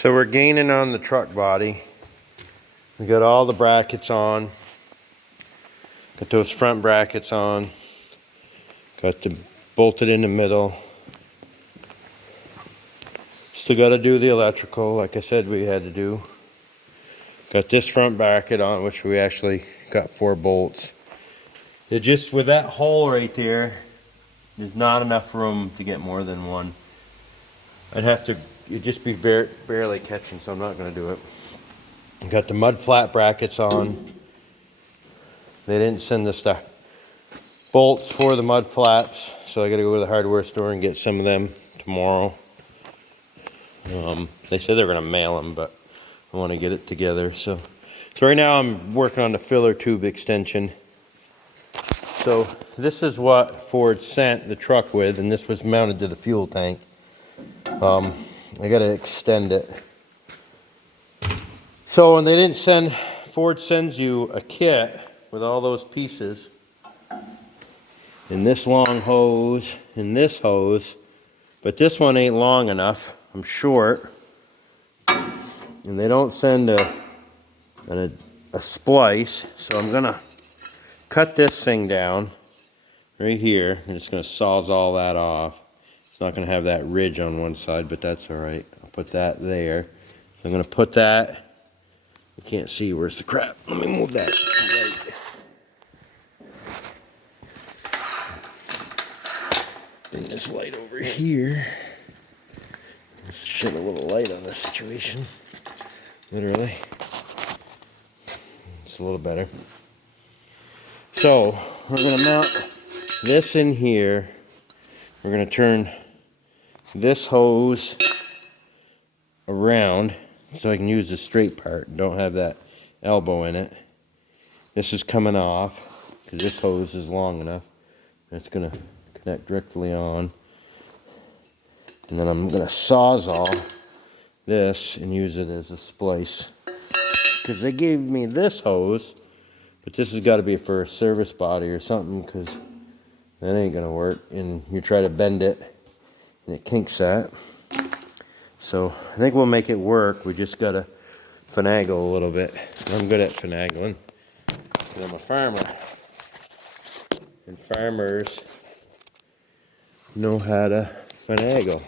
So we're gaining on the truck body. We got all the brackets on. Got those front brackets on. Got the bolted in the middle. Still got to do the electrical, like I said we had to do. Got this front bracket on, which we actually got 4 bolts. It just, with that hole right there, there's not enough room to get more than one. I'd have to, it'd just be barely catching, so I'm not going to do it. Got the mud flat brackets on. They didn't send us the bolts for the mud flaps, so I got to go to the hardware store and get some of them tomorrow. They said they were going to mail them, but I want to get it together. So right now I'm working on the filler tube extension. So this is what Ford sent the truck with, and this was mounted to the fuel tank. I got to extend it. So when they didn't send, Ford sends you a kit with all those pieces, and this long hose, and this hose, but this one ain't long enough. I'm short, and they don't send a splice, so I'm gonna cut this thing down right here. I'm just gonna sawzall that off. It's not gonna have that ridge on one side, but that's all right. I'll put that there. So I'm gonna put that. You can't see, where's the crap? Let me move that light. Bring this light over here. Just shed a little light on this situation. Literally. It's a little better. So we're gonna mount this in here. We're gonna turn this hose around so I can use the straight part and don't have that elbow in it. This is coming off because this hose is long enough. It's gonna connect directly on. And then I'm gonna sawzall this and use it as a splice. Because they gave me this hose, but this has got to be for a service body or something, because that ain't gonna work. And you try to bend it and it kinks that. So I think we'll make it work. We just gotta finagle a little bit. I'm good at finagling because I'm a farmer, and farmers know how to finagle.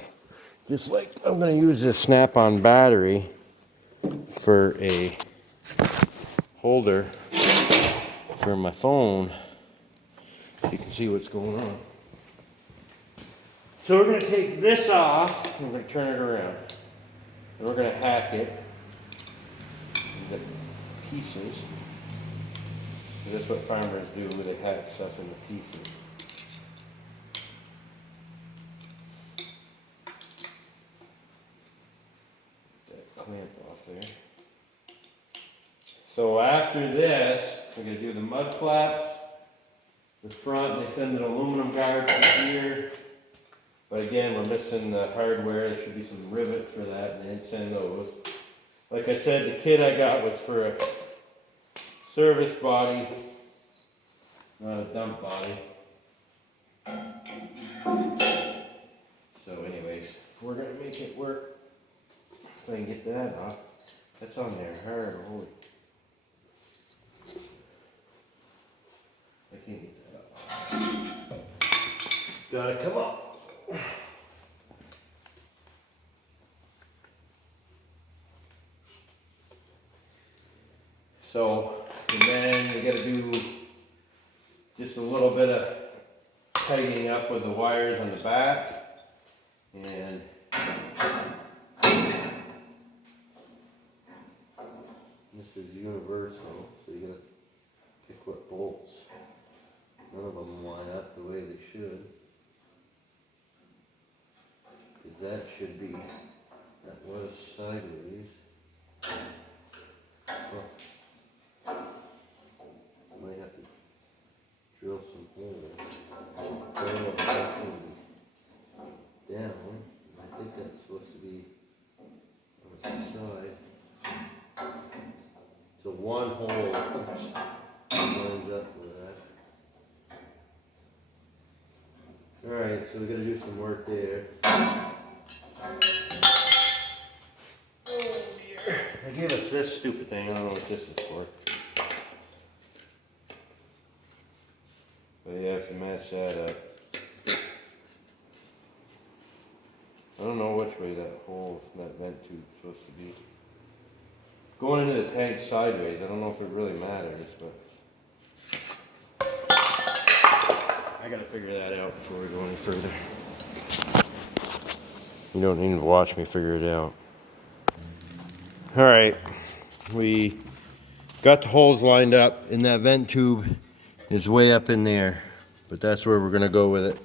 Just like I'm gonna use this snap-on battery for a holder for my phone, so you can see what's going on. So we're gonna take this off and we're gonna turn it around. And we're gonna hack it into pieces. And that's what farmers do, they hack stuff into pieces. That clamp off there. So after this, we're gonna do the mud flaps. The front, they send an aluminum guard from here. But again, we're missing the hardware. There should be some rivets for that, and they didn't send those. Like I said, the kit I got was for a service body, not a dump body. So anyways, we're gonna make it work. If I can get that off. That's on there hard, holy. I can't get that off. Gotta come up. So, and then we gotta do just a little bit of tightening up with the wires on the back. And this is universal, so you gotta pick what bolts. None of them line up the way they should. Because that should be, that was sideways. Oh. I might have to drill some holes. Down. I think that's supposed to be on the side. So one hole lines up with that. Alright, so we gotta do some work there. They gave us this stupid thing, I don't know what this is for. But yeah, if you match that up. I don't know which way that hole, that vent tube is supposed to be. Going into the tank sideways, I don't know if it really matters, but I gotta figure that out before we go any further. You don't need to watch me figure it out. Alright, we got the holes lined up, and that vent tube is way up in there, but that's where we're gonna go with it.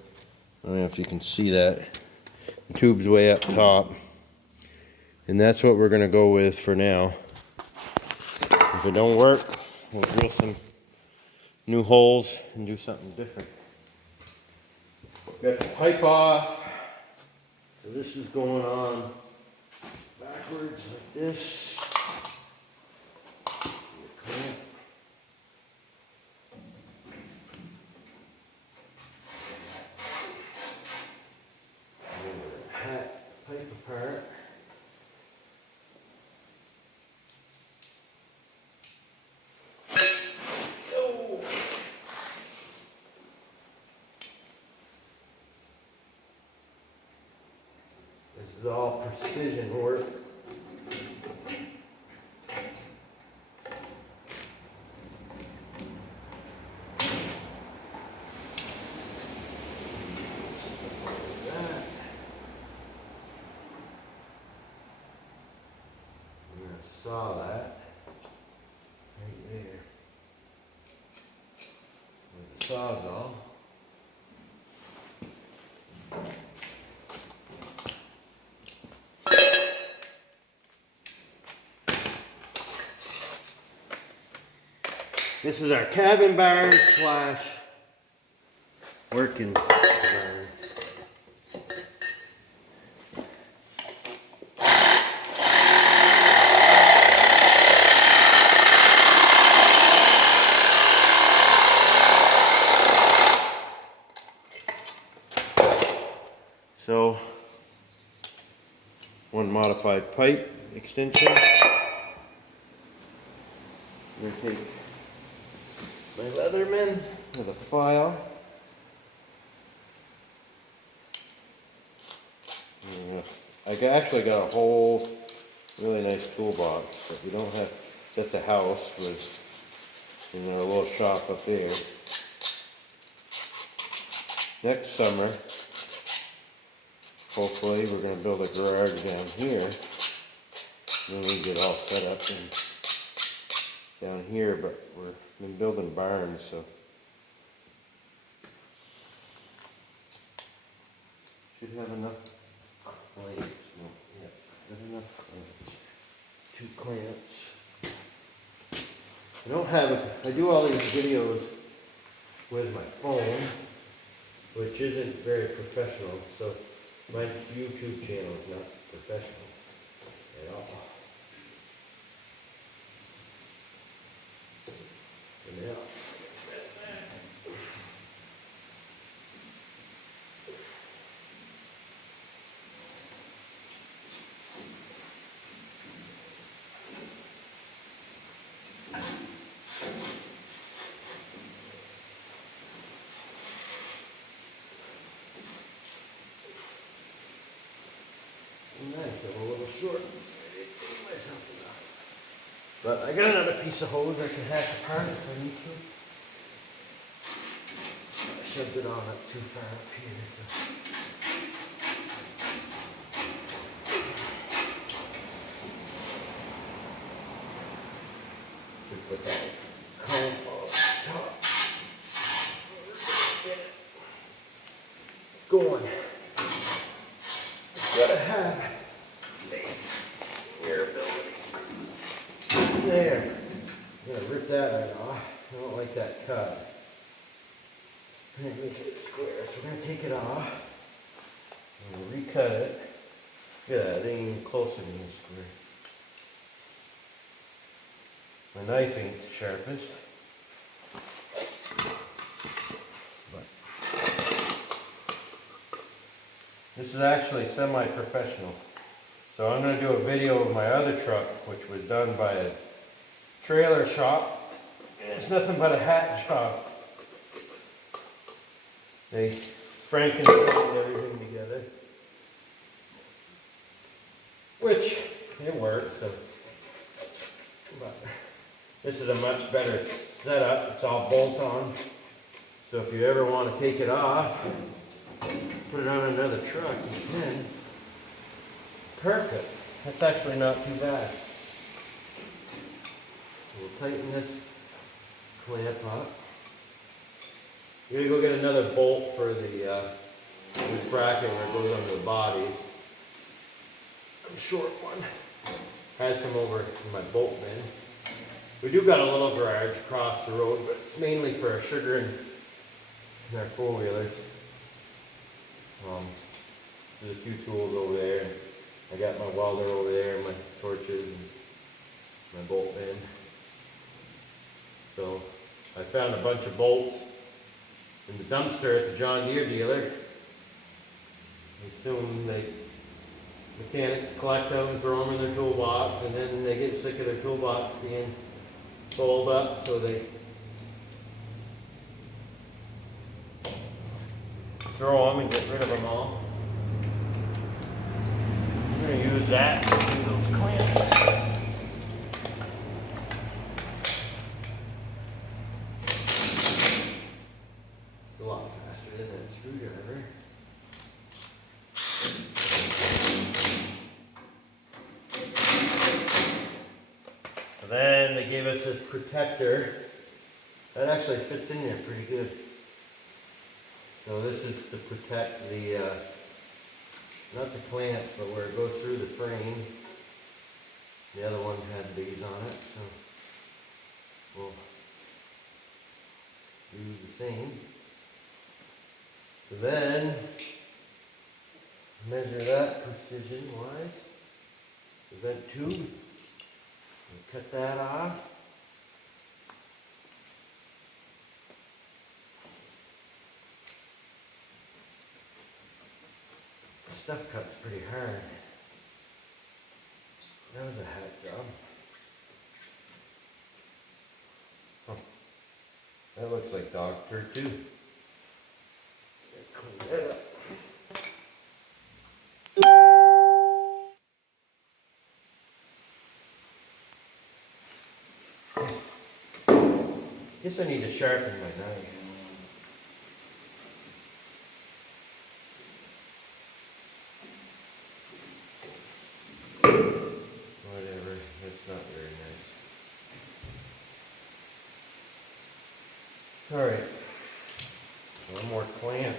I don't know if you can see that. The tube's way up top, and that's what we're gonna go with for now. If it don't work, we'll drill some new holes and do something different. Got the pipe off, so this is going on backwards like this. Pipe apart. Oh. This is all precision work. Saw that right there with the Sawzall. This is our cabin barn slash working barn. So, one modified pipe extension. I'm going to take my Leatherman with a file. I actually got a whole really nice toolbox that we don't have at the house, was in our little shop up there. Next summer, hopefully we're going to build a garage down here. Then we get all set up and down here, but we've been building barns, so should have enough clamps. No, yeah, got enough clamps. 2 clamps. I don't have I do all these videos with my phone, which isn't very professional, so my YouTube channel is not professional at all. And now, nice, I'm a little short. But I got another piece of hose I can hack apart if I need to. I shoved it on up too far up here. So. Should put that comb on top. Get it going. It's gotta have air ability. There. I'm gonna rip that right off. I don't like that cut. And make it square. So we're gonna take it off. I'm gonna recut it. Look at that, it ain't even close to being square. My knife ain't the sharpest. But this is actually semi-professional. So I'm going to do a video of my other truck, which was done by a trailer shop. And it's nothing but a hat job. They Frankensteined everything together. Which, it worked. So. But this is a much better setup. It's all bolt on. So if you ever want to take it off, put it on another truck, you can. Perfect. That's actually not too bad. So we'll tighten this clamp up. You're gonna go get another bolt for the this bracket where it goes under the bodies. A short one. Had some over in my bolt bin. We do got a little garage across the road, but it's mainly for our sugar and our four-wheelers. There's a few tools over there. I got my welder over there, my torches, and my bolt bin. So I found a bunch of bolts in the dumpster at the John Deere dealer. I assume mechanics collect them and throw them in their toolbox, and then they get sick of their toolbox being folded up, so they throw them and get rid of them all. I'm going to use that to do those clamps. It's a lot faster than that screwdriver. And then they gave us this protector. That actually fits in there pretty good. So this is to protect the, not the clamps, but where it goes through the frame. The other one had these on it, so we'll do the same. So then, measure that precision-wise. The vent tube. Cut that off. The stuff cuts pretty hard. That was a hack job. Huh. That looks like dog turd too. Clean that up. Guess I need to sharpen my knife. Whatever, that's not very nice. Alright, one more clamp.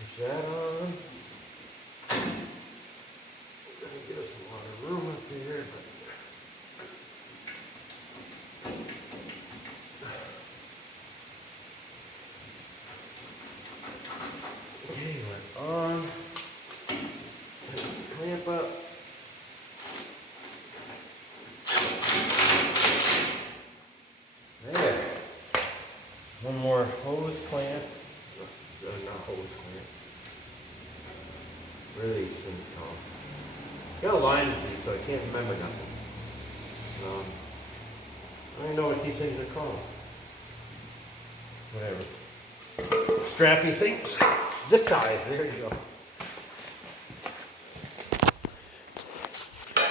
Push that on. Give us a lot of room up here, but okay, we're on. Clamp up. There. One more hose clamp. Not hose clamp. Where are these things called? Got a line to these, so I can't remember nothing. I don't even know what these things are called. Whatever. Strappy things. Zip ties, there you go.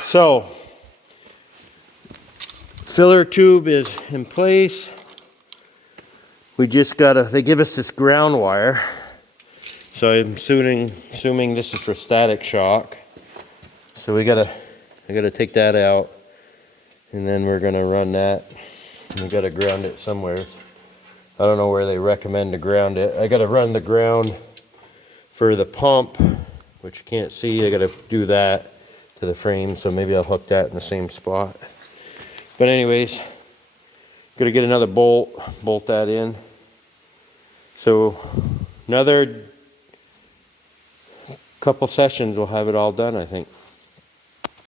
So, filler tube is in place. We just they give us this ground wire. So I'm assuming this is for static shock. So I gotta take that out, and then we're gonna run that. We gotta ground it somewhere. I don't know where they recommend to ground it. I gotta run the ground for the pump, which you can't see. I gotta do that to the frame, so maybe I'll hook that in the same spot. But anyways, gotta get another bolt that in. So another couple sessions, we'll have it all done, I think.